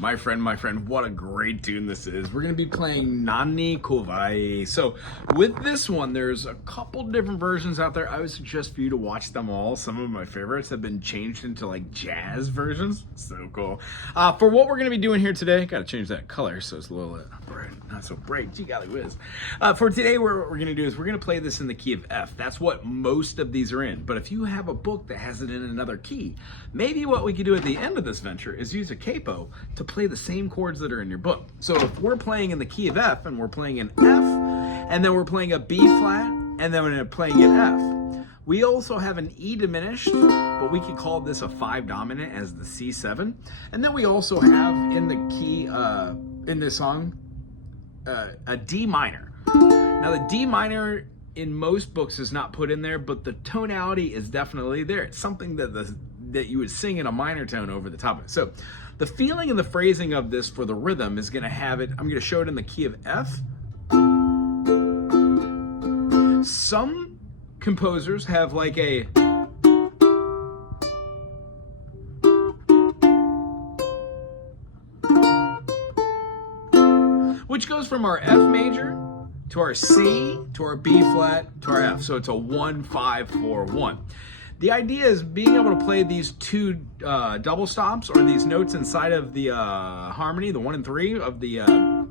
My friend, what a great tune this is. We're gonna be playing Nani, Kaua'i. So with this one, there's a couple different versions out there. I would suggest for you to watch them all. Some of my favorites have been changed into like jazz versions. So cool. For what we're gonna be doing here today, gotta change that color so it's a little bright, not so bright. Gee golly whiz. For today, what we're gonna do is we're gonna play this in the key of F. That's what most of these are in. But if you have a book that has it in another key, maybe what we could do at the end of this venture is use a capo to play the same chords that are in your book. So if we're playing in the key of F and we're playing an F, and then we're playing a B flat, and then we're playing an F, we also have an E diminished, but we could call this a 5 dominant as the C7. And then we also have in the key, in this song, a D minor. Now the D minor in most books is not put in there, but the tonality is definitely there. It's something that you would sing in a minor tone over the top of it. So the feeling and the phrasing of this for the rhythm is gonna have it, I'm gonna show it in the key of F. Some composers have like a which goes from our F major to our C to our B flat to our F. So it's a 1-5-4-1. The idea is being able to play these two double stops or these notes inside of the harmony, the 1 and 3 of the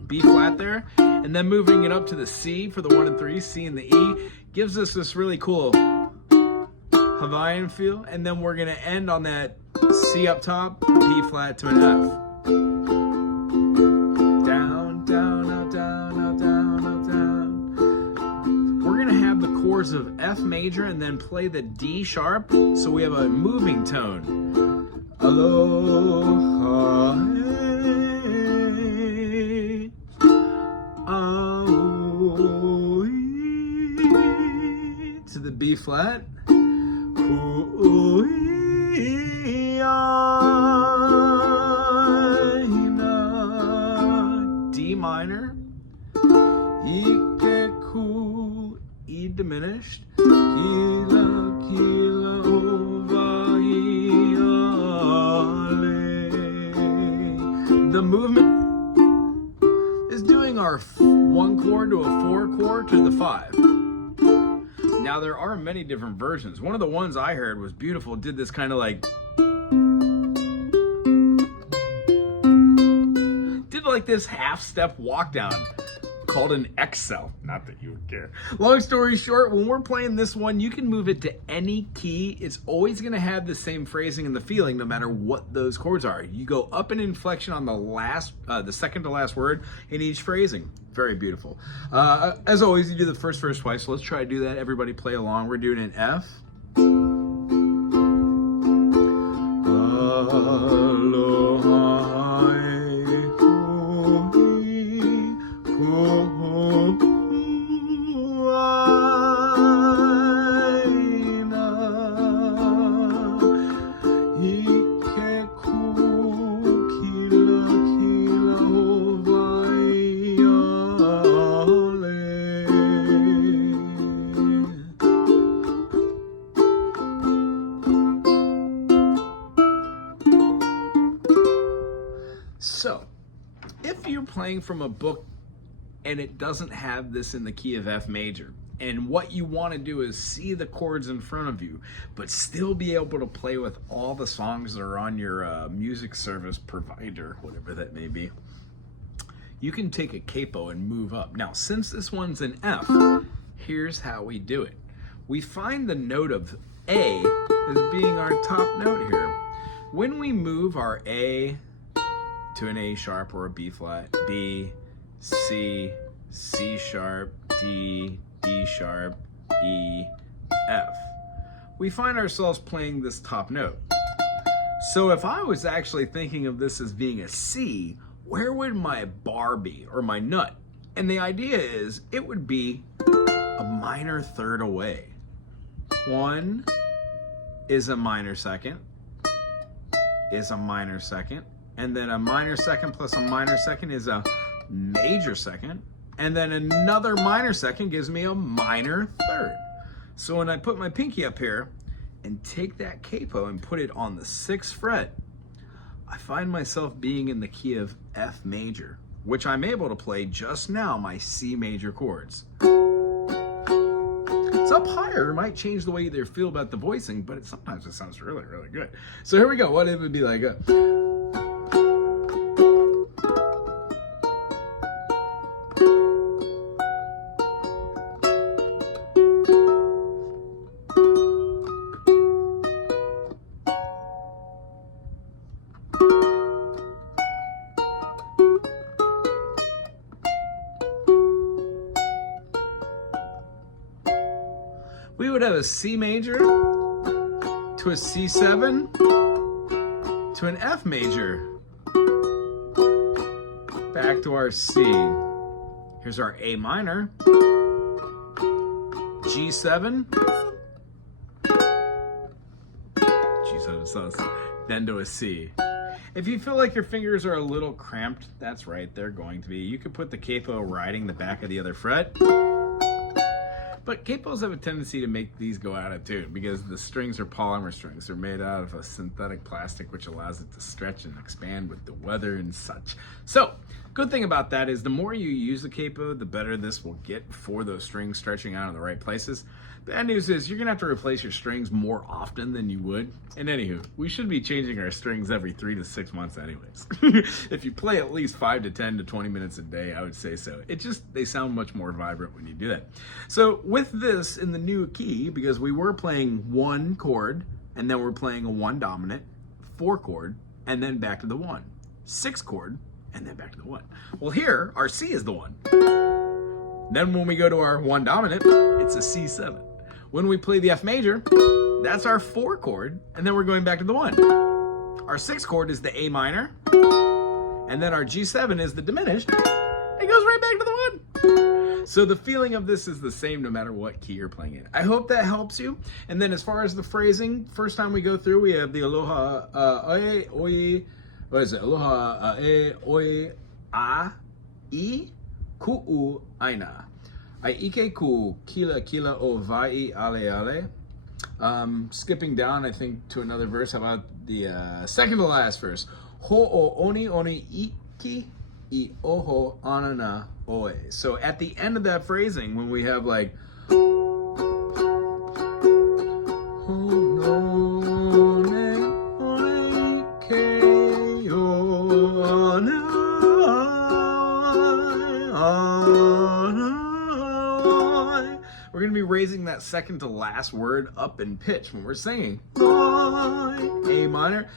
B flat there, and then moving it up to the C for the 1 and 3, C and the E, gives us this really cool Hawaiian feel. And then we're gonna end on that C up top, B flat to an F. Down, down, up, down, up, down, up, down. We're gonna have the chords of F major and then play the D sharp, so we have a moving tone. Aloha, aoi, to the B flat. D minor, Ikeku, E diminished, Kila, Kila, Hawaii, Ale. The movement is doing our 1 chord to a 4 chord to the 5. Now there are many different versions. One of the ones I heard was beautiful, did this kind of like, this half step walk down called an Excel. Not that you would care. Long story short, when we're playing this one, you can move it to any key. It's always gonna have the same phrasing and the feeling no matter what those chords are. You go up an inflection on the last, the second to last word in each phrasing. Very beautiful. As always, you do the first verse twice, so let's try to do that. Everybody play along. We're doing an F. So, if you're playing from a book and it doesn't have this in the key of F major, and what you want to do is see the chords in front of you, but still be able to play with all the songs that are on your music service provider, whatever that may be, you can take a capo and move up. Now, since this one's an F, here's how we do it. We find the note of A as being our top note here. When we move our A to an A sharp or a B flat, B, C, C sharp, D, D sharp, E, F, we find ourselves playing this top note. So if I was actually thinking of this as being a C, where would my bar be, or my nut? And the idea is it would be a minor third away. 1 is a minor second, is a minor second, and then a minor second plus a minor second is a major second, and then another minor second gives me a minor third. So when I put my pinky up here and take that capo and put it on the 6th fret, I find myself being in the key of F major, which I'm able to play just now my C major chords. It's up higher, it might change the way you feel about the voicing, but sometimes it sounds really, really good. So here we go. What it would be like we would have a C major to a C7 to an F major, back to our C. Here's our A minor, G7, then to a C. If you feel like your fingers are a little cramped, that's right, they're going to be. You could put the capo riding the back of the other fret. But capos have a tendency to make these go out of tune because the strings are polymer strings. They're made out of a synthetic plastic which allows it to stretch and expand with the weather and such. So, good thing about that is the more you use the capo, the better this will get for those strings stretching out in the right places. Bad news is you're gonna have to replace your strings more often than you would. And anywho, we should be changing our strings every 3 to 6 months anyways. If you play at least 5 to 10 to 20 minutes a day, I would say so. They sound much more vibrant when you do that. So with this in the new key, because we were playing 1 chord, and then we're playing a 1 dominant, 4 chord, and then back to the 1, 6 chord, and then back to the 1. Well here, our C is the 1. Then when we go to our 1 dominant, it's a C7. When we play the F major, that's our 4 chord, and then we're going back to the 1. Our 6 chord is the A minor, and then our G7 is the diminished. It goes right back to the 1. So the feeling of this is the same no matter what key you're playing in. I hope that helps you. And then as far as the phrasing, first time we go through, we have the aloha, oe, oe, what is it? Aloha, e, oe, a, I, ku'u, aina. Ai ike ku kila kila o vai ale ale. Skipping down, I think, to another verse. How about the second to last verse? Ho o oni oni iki I oho anana oe. So at the end of that phrasing, when we have like we're going to be raising that second to last word up in pitch when we're singing. A minor.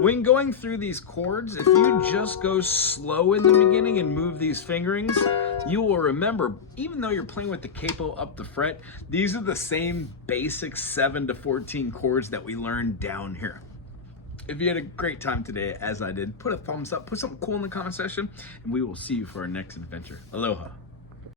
When going through these chords, if you just go slow in the beginning and move these fingerings, you will remember, even though you're playing with the capo up the fret, these are the same basic 7 to 14 chords that we learned down here. If you had a great time today, as I did, put a thumbs up, put something cool in the comment section, and we will see you for our next adventure. Aloha.